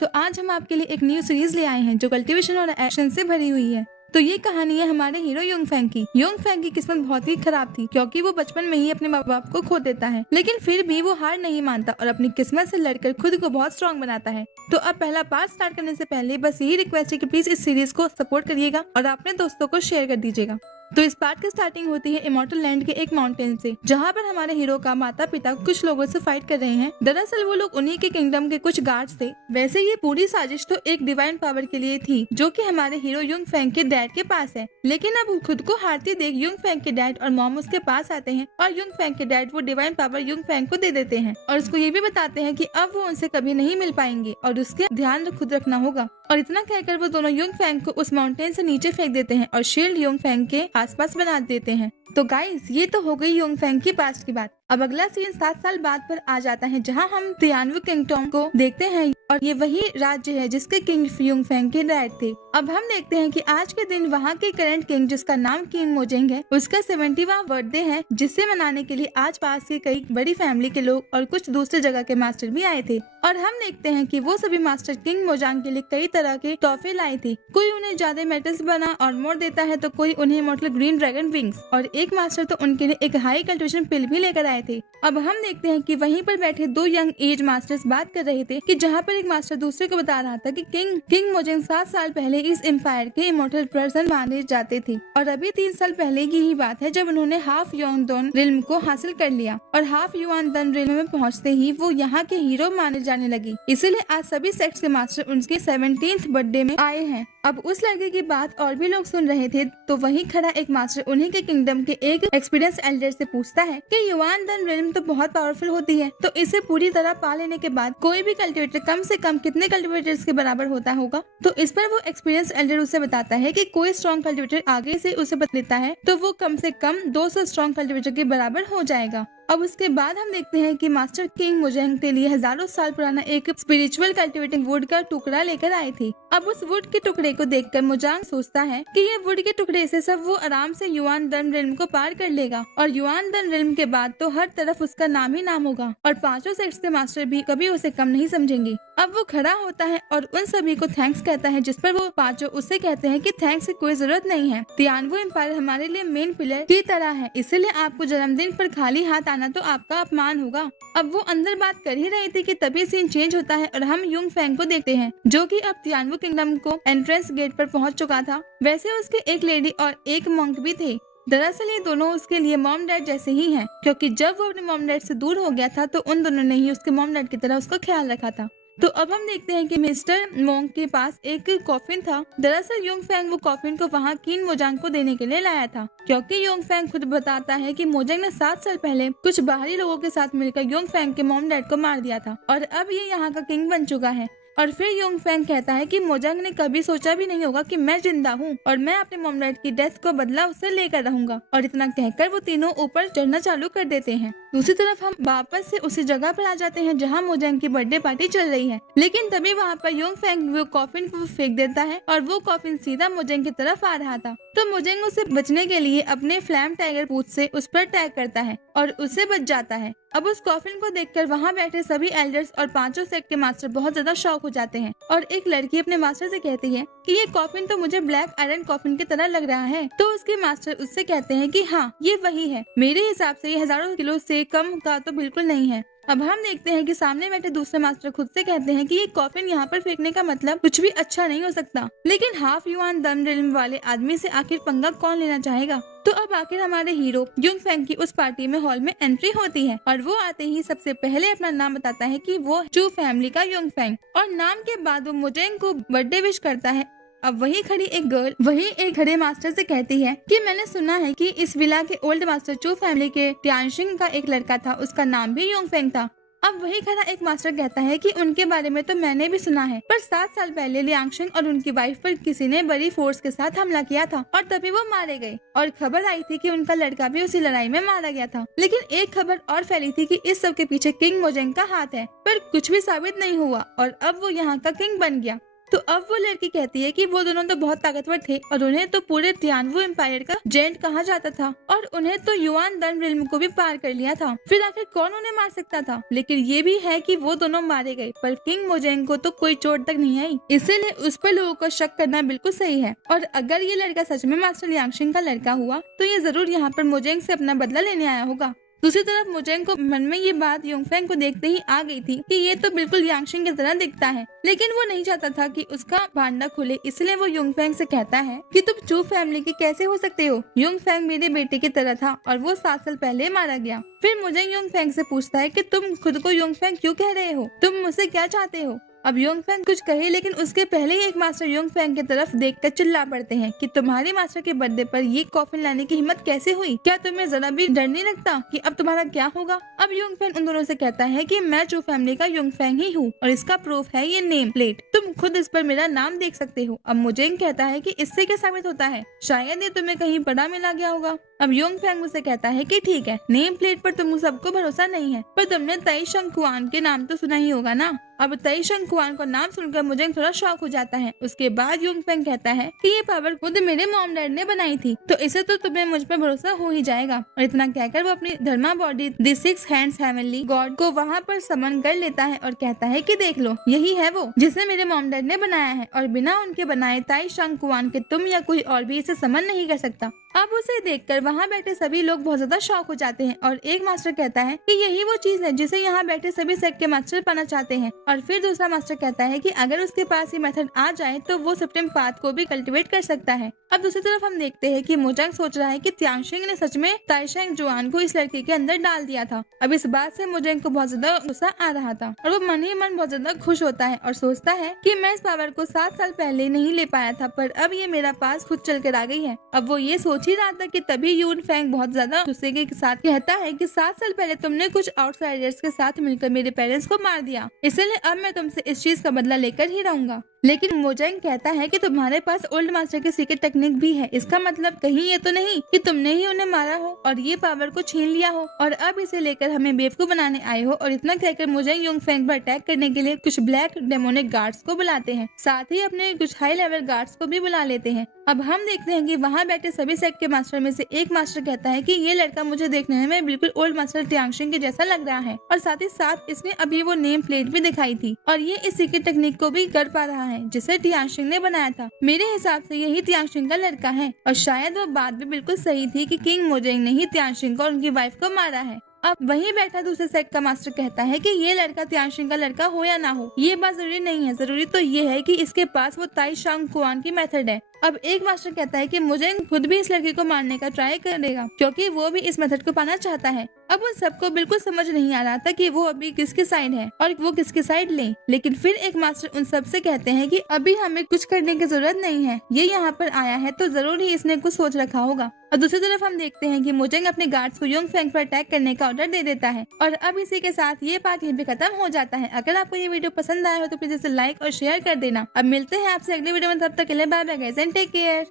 तो आज हम आपके लिए एक न्यू सीरीज ले आए हैं जो कल्टीवेशन और एक्शन से भरी हुई है। तो ये कहानी है हमारे हीरो योंगफैंग की। योंगफैंग की किस्मत बहुत ही खराब थी क्योंकि वो बचपन में ही अपने माँ बाप को खो देता है, लेकिन फिर भी वो हार नहीं मानता और अपनी किस्मत से लड़कर खुद को बहुत स्ट्रॉन्ग बनाता है। तो अब पहला पार्ट स्टार्ट करने से पहले बस यही रिक्वेस्ट है कि प्लीज इस सीरीज को सपोर्ट करिएगा और अपने दोस्तों को शेयर कर दीजिएगा। तो इस पार्ट की स्टार्टिंग होती है इमॉर्टल लैंड के एक माउंटेन से, जहाँ पर हमारे हीरो का माता पिता कुछ लोगों से फाइट कर रहे हैं। दरअसल वो लोग उन्हीं के किंगडम के कुछ गार्ड्स थे। वैसे ये पूरी साजिश तो एक डिवाइन पावर के लिए थी जो कि हमारे हीरो योंगफैंग के डैड के पास है, लेकिन अब खुद को हारती देख योंगफैंग के डैड और मॉम उसके पास आते हैं और योंगफैंग के डैड वो डिवाइन पावर योंगफैंग को दे देते हैं और उसको ये भी बताते हैं कि अब वो उनसे कभी नहीं मिल पाएंगे और उसके ध्यान खुद रखना होगा। और इतना कहकर वो दोनों योंगफैंग को उस माउंटेन से नीचे फेंक देते हैं और शील्ड योंगफैंग के आसपास बना देते हैं। तो गाइस, ये तो हो गई योंगफैंग की पास्ट की बात। अब अगला सीन 7 साल बाद पर आ जाता है जहां हम तियानवु किंगडम को देखते हैं और ये वही राज्य है जिसके किंग योंगफैंग के डैड थे। अब हम देखते हैं कि आज के दिन वहां के करंट किंग जिसका नाम किंग मोजेंग है, उसका 70वां बर्थडे है, जिसे मनाने के लिए आज पास के कई बड़ी फैमिली के लोग और कुछ दूसरी जगह के मास्टर भी आए थे। और हम देखते हैं कि वो सभी मास्टर किंग मोजांग के लिए कई तरह के तोहफे लाए थे। कोई उन्हें ज्यादा मेटल्स बना और मोड़ देता है तो कोई उन्हें इमॉर्टल ग्रीन ड्रैगन विंग्स और एक मास्टर तो उनके लिए एक हाई कल्टीवेशन पिल भी लेकर आए थे। अब हम देखते हैं कि वहीं पर बैठे दो यंग एज मास्टर्स बात कर रहे थे कि जहाँ पर एक मास्टर दूसरे को बता रहा था कि किंग मोजेंग 7 साल पहले इस एम्पायर के इमॉर्टल पर्सन माने जाते थे और अभी 3 साल पहले की ही बात है जब उन्होंने हाफ युआनदन रिल्म को हासिल कर लिया और हाफ युआनदन रिल्म में पहुँचते ही वो यहाँ के हीरो माने जाने लगे। इसीलिए आज सभी सेक्ट्स के मास्टर उनके 17th बर्थडे में आए हैं। अब उस लड़के की बात और भी लोग सुन रहे थे तो वहीं खड़ा एक मास्टर उन्हीं के किंगडम के एक एक्सपीरियंस एल्डर से पूछता है कि युआनदन रिल्म तो बहुत पावरफुल होती है, तो इसे पूरी तरह पा लेने के बाद कोई भी कल्टीवेटर कम से कम कितने कल्टीवेटर्स के बराबर होता होगा। तो इस पर वो एक्सपीरियंस एल्डर उसे बताता है कि कोई स्ट्रॉन्ग कल्टीवेटर आगे से उसे बता लेता है तो वो कम से कम 200 स्ट्रॉन्ग कल्टीवेटर के बराबर हो जाएगा। अब उसके बाद हम देखते हैं कि मास्टर किंग मोजेंग के लिए हजारों साल पुराना एक स्पिरिचुअल कल्टीवेटिंग वुड का टुकड़ा लेकर आए थे। अब उस वुड के टुकड़े को देखकर मोजांग सोचता है कि ये वुड के टुकड़े से सब वो आराम से युआनदन रिल्म को पार कर लेगा और युआनदन रिल्म के बाद तो हर तरफ उसका नाम ही नाम होगा और पांचों सेक्ट्स के मास्टर भी कभी उसे कम नहीं समझेंगे। अब वो खड़ा होता है और उन सभी को थैंक्स कहता है, जिस पर वो पांचों उससे कहते हैं कि थैंक्स की कोई जरूरत नहीं है। तियानवु एम्पायर हमारे लिए मेन पिलर की तरह है, इसलिए आपको जन्मदिन पर खाली हाथ आना तो आपका अपमान होगा। अब वो अंदर बात कर ही रही थी कि तभी सीन चेंज होता है और हम योंगफैंग को देखते हैं जो कि अब तियानवु किंगडम को एंट्रेंस गेट पर पहुंच चुका था। वैसे उसके एक लेडी और एक मंक भी थे। दरअसल ये दोनों उसके लिए मॉम डैड जैसे ही हैं, क्योंकि जब वो अपने मॉम डैड से दूर हो गया था तो उन दोनों ने ही उसके मॉम डैड की तरह उसका ख्याल रखा था। तो अब हम देखते हैं कि मिस्टर मोंग के पास एक कॉफिन था। दरअसल योंगफैंग वो कॉफिन को वहाँ किंग मोजांग को देने के लिए लाया था, क्योंकि योंगफैंग खुद बताता है कि मोजेंग ने 7 साल पहले कुछ बाहरी लोगों के साथ मिलकर योंगफैंग के मॉम डैड को मार दिया था और अब ये यहाँ का किंग बन चुका है। और फिर योंगफैंग कहता है कि मोजांग ने कभी सोचा भी नहीं होगा कि मैं जिंदा हूँ और मैं अपने मॉम डैड की डेथ को बदला उससे लेकर रहूंगा। और इतना कहकर वो तीनों ऊपर चढ़ना चालू कर देते हैं। दूसरी तरफ हम वापस से उसी जगह पर आ जाते हैं जहाँ मोजेंग की बर्थडे पार्टी चल रही है, लेकिन तभी वहाँ पर योंगफैंग वो कॉफिन को फेंक देता है और वो कॉफिन सीधा मोजेंग की तरफ आ रहा था। तो मोजेंग उसे बचने के लिए अपने फ्लैम टाइगर पूछ से उस पर अटैक करता है और उससे बच जाता है। अब उस कॉफिन को देखकर वहाँ बैठे सभी एल्डर्स और पांचों सेक्ट के मास्टर बहुत ज्यादा शॉक हो जाते हैं और एक लड़की अपने मास्टर से कहती है कि ये कॉफिन तो मुझे ब्लैक आयरन कॉफिन की तरह लग रहा है। तो उसके मास्टर उससे कहते हैं कि हाँ, ये वही है, मेरे हिसाब से ये हजारों किलो से कम का तो बिल्कुल नहीं है। अब हम देखते हैं कि सामने बैठे दूसरे मास्टर खुद से कहते हैं कि ये कॉफिन यहाँ पर फेंकने का मतलब कुछ भी अच्छा नहीं हो सकता, लेकिन हाफ युआनदन रिल्म वाले आदमी से आखिर पंगा कौन लेना चाहेगा। तो अब आखिर हमारे हीरो योंगफैंग की उस पार्टी में हॉल में एंट्री होती है और वो आते ही सबसे पहले अपना नाम बताता है कि वो चू फैमिली का योंगफैंग, और नाम के बाद वो मोजेंग को बर्थडे विश करता है। अब वही खड़ी एक गर्ल वही एक खड़े मास्टर से कहती है कि मैंने सुना है कि इस विला के ओल्ड मास्टर चू फैमिली के टियानशिंग का एक लड़का था, उसका नाम भी योंगफैंग था। अब वही खड़ा एक मास्टर कहता है कि उनके बारे में तो मैंने भी सुना है, पर 7 साल पहले लियांगशिंग और उनकी वाइफ पर किसी ने बड़ी फोर्स के साथ हमला किया था और तभी वो मारे गए और खबर आई थी कि उनका लड़का भी उसी लड़ाई में मारा गया था। लेकिन एक खबर और फैली थी कि इस सब के पीछे किंग मोजेंग का हाथ है, पर कुछ भी साबित नहीं हुआ और अब वो यहाँ का किंग बन गया। तो अब वो लड़की कहती है कि वो दोनों तो बहुत ताकतवर थे और उन्हें तो पूरे तियानवु एम्पायर का जेंट कहा जाता था और उन्हें तो युआन दन रिल्म को भी पार कर लिया था। फिर आखिर कौन उन्हें मार सकता था? लेकिन ये भी है कि वो दोनों मारे गए पर किंग मोजेंग को तो कोई चोट तक नहीं आई, इसीलिए उस पर लोगों को शक करना बिल्कुल सही है। और अगर ये लड़का सच में मास्टर लियांगशिंग का लड़का हुआ तो ये जरूर यहाँ पर मोजेंग से अपना बदला लेने आया होगा। दूसरी तरफ मोजेंग को मन में ये बात योंगफेंग को देखते ही आ गई थी कि ये तो बिल्कुल यांगशिंग की तरह दिखता है, लेकिन वो नहीं चाहता था कि उसका भांडा खुले, इसलिए वो योंगफेंग से कहता है कि तुम चू फैमिली के कैसे हो सकते हो? योंगफेंग मेरे बेटे की तरह था और वो 7 साल पहले मारा गया। फिर मोजेंग योंगफेंग से पूछता है कि तुम खुद को योंगफेंग क्यों कह रहे हो? तुम मुझसे क्या चाहते हो? अब योंगफेंग कुछ कहे लेकिन उसके पहले ही एक मास्टर योंगफेंग की तरफ देखकर चिल्ला पड़ते हैं कि तुम्हारे मास्टर के बर्थडे पर ये कॉफिन लाने की हिम्मत कैसे हुई? क्या तुम्हें जरा भी डर नहीं लगता कि अब तुम्हारा क्या होगा? अब योंगफेंग उन दोनों से कहता है कि मैं चू फैमिली का योंगफेंग ही हूँ और इसका प्रूफ है ये नेम प्लेट, तुम खुद इस पर मेरा नाम देख सकते हो। अब मोजेंग कहता है कि इससे क्या साबित होता है? शायद ये तुम्हें कहीं पढ़ा मिला गया होगा। अब योंगफेंग उसे कहता है कि ठीक है, नेम प्लेट पर तुम सबको भरोसा नहीं है, पर तुमने तई शंकुआन के नाम तो सुना ही होगा ना। अब तई शंकुआन का नाम सुनकर मुझे थोड़ा शौक हो जाता है। उसके बाद योंगफेंग कहता है कि ये पावर खुद मेरे मॉम डैड ने बनाई थी, तो इसे तो तुम्हें मुझ पर भरोसा हो ही जाएगा। और इतना कहकर वो अपनी धर्मा body the 6 hands heavenly God को वहाँ पर समन कर लेता है और कहता है कि देख लो, यही है वो जिसे मेरे मॉम डैड ने बनाया है और बिना उनके बनाए ताई शंकुआन के तुम या कोई और भी इसे समन नहीं कर सकता। अब उसे देखकर वहाँ बैठे सभी लोग बहुत ज्यादा शॉक हो जाते हैं और एक मास्टर कहता है कि यही वो चीज है जिसे यहाँ बैठे सभी सेक्ट के मास्टर पाना चाहते हैं। और फिर दूसरा मास्टर कहता है कि अगर उसके पास ये मेथड आ जाए तो वो सप्टेम पाथ को भी कल्टीवेट कर सकता है। अब दूसरी तरफ हम देखते हैं कि मोजांग सोच रहा है कि त्यांगशिंग ने सच में ताइशेंग जुआन को इस लड़के के अंदर डाल दिया था। अब इस बात से मोजांग को बहुत ज्यादा गुस्सा आ रहा था और वो मन ही मन बहुत ज्यादा खुश होता है और सोचता है कि मैं इस पावर को 7 साल पहले नहीं ले पाया था, पर अब ये मेरा पास खुद चल कर आ गई है। अब वो ये सोच ही रहा था कि तभी यून फेंग बहुत ज्यादा गुस्से के साथ कहता है कि 7 साल पहले तुमने कुछ आउटसाइडर्स के साथ मिलकर मेरे पेरेंट्स को मार दिया, इसलिए अब मैं तुमसे इस चीज का बदला लेकर ही रहूंगा। लेकिन मोजांग कहता है कि तुम्हारे पास ओल्ड मास्टर की सीक्रेट टेक्निक भी है, इसका मतलब कहीं ये तो नहीं कि तुमने ही उन्हें मारा हो और ये पावर को छीन लिया हो और अब इसे लेकर हमें बेवकूफ बनाने आए हो। और इतना कहकर मोजांग यून फेंग पर अटैक करने के लिए कुछ ब्लैक डेमोनिक गार्ड्स को बुलाते हैं, साथ ही अपने कुछ हाई लेवल गार्ड्स को भी बुला लेते हैं। अब हम देखते हैं कि वहाँ बैठे सभी सेक्ट के मास्टर में से एक मास्टर कहता है कि ये लड़का मुझे देखने में बिल्कुल ओल्ड मास्टर त्यांगशिंग के जैसा लग रहा है और साथ ही साथ इसने अभी वो नेम प्लेट भी दिखाई थी और ये इस सीक्रेट टेक्निक को भी कर पा रहा है जिसे त्यांगशिंग ने बनाया था। मेरे हिसाब से यही त्यांगशिंग का लड़का है और शायद वो बात भी बिल्कुल सही थी कि किंग मोजेंग ने ही त्यांगशिंग को और उनकी वाइफ को मारा है। अब वहीं बैठा दूसरे सेट का मास्टर कहता है कि ये लड़का त्यांगशिंग का लड़का हो या ना हो ये बात जरूरी नहीं है, जरूरी तो ये है कि इसके पास वो ताई शांगकुआन की मेथड है। अब एक मास्टर कहता है कि मुझे खुद भी इस लड़के को मारने का ट्राई करेगा क्योंकि वो भी इस मेथड को पाना चाहता है। अब उन सबको बिल्कुल समझ नहीं आ रहा था कि वो अभी किसके साइड है और वो किसके साइड ले। लेकिन फिर एक मास्टर उन सब से कहते हैं कि अभी हमें कुछ करने की जरूरत नहीं है, ये यहाँ पर आया है तो जरूर ही इसने कुछ सोच रखा होगा। और दूसरी तरफ हम देखते हैं कि मोजेंग अपने गार्ड्स को योंग फेंग पर अटैक करने का ऑर्डर दे देता है और अब इसी के साथ ये पार्ट यहीं पे खत्म हो जाता है। अगर आपको ये वीडियो पसंद आया हो तो प्लीज इसे लाइक और शेयर कर देना। अब मिलते हैं आपसे अगले वीडियो में, तब तक के लिए bye bye guys and take care.